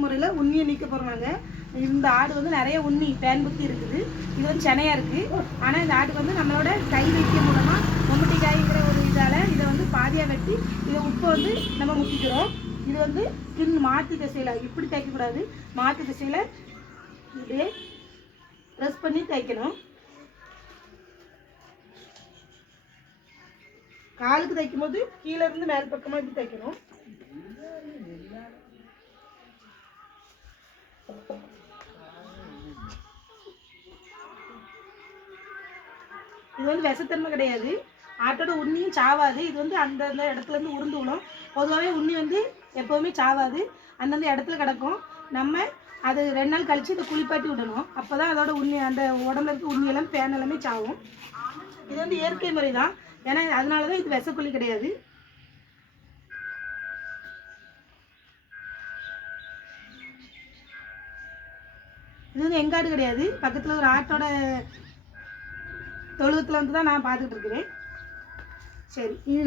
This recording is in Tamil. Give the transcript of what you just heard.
முறையில் உண்ணியை நீக்க போகிறாங்க இந்த ஆடு வந்து நிறைய உண்ணி பேன் புத்தி இருக்குது. இது வந்து சென்னையாக இருக்குது ஆனால் இந்த ஆடு வந்து நம்மளோட கை வைத்தியம் மூலமாக மம்முட்டி ஒரு இதால் இதை வந்து பாதியாக வெட்டி இதை உப்பு வந்து நம்ம முக்கிக்கிறோம். இது வந்து ஸ்கின் மாற்றி திசையில் இப்படி தைக்கக்கூடாது மாற்றி திசையில் இப்படியே ப்ரெஸ் பண்ணி தைக்கணும் காலுக்கு தைக்கும் போது கீழே இருந்து மேல் பக்கமாக இப்படி தைக்கணும் இது வந்து விஷத்தன்மை கிடையாது. ஆட்டோட உண்ணியும் சாவாது. இது வந்து அந்தந்த இடத்துல இருந்து உருந்து விடும் பொதுவாகவே உண்ணி வந்து எப்போவுமே சாவாது. அந்தந்த இடத்துல கிடக்கும். நம்ம அது ரெண்டு நாள் கழிச்சு இதை குளிப்பாட்டி விடணும். அப்போ தான் அதோட உண்ணி அந்த உடம்புல இருக்க உண்ணி எல்லாம் பேன் எல்லாமே சாவும். இது வந்து இயற்கை முறை தான் ஏன்னா அதனால தான் இது விஷக்குழி கிடையாது. இது வந்து எங்காடு கிடையாது. பக்கத்தில் ஒரு ஆட்டோட தொழுவத்தில் வந்து தான் நான் பார்த்துக்கிட்டு இருக்கிறேன். சரி இது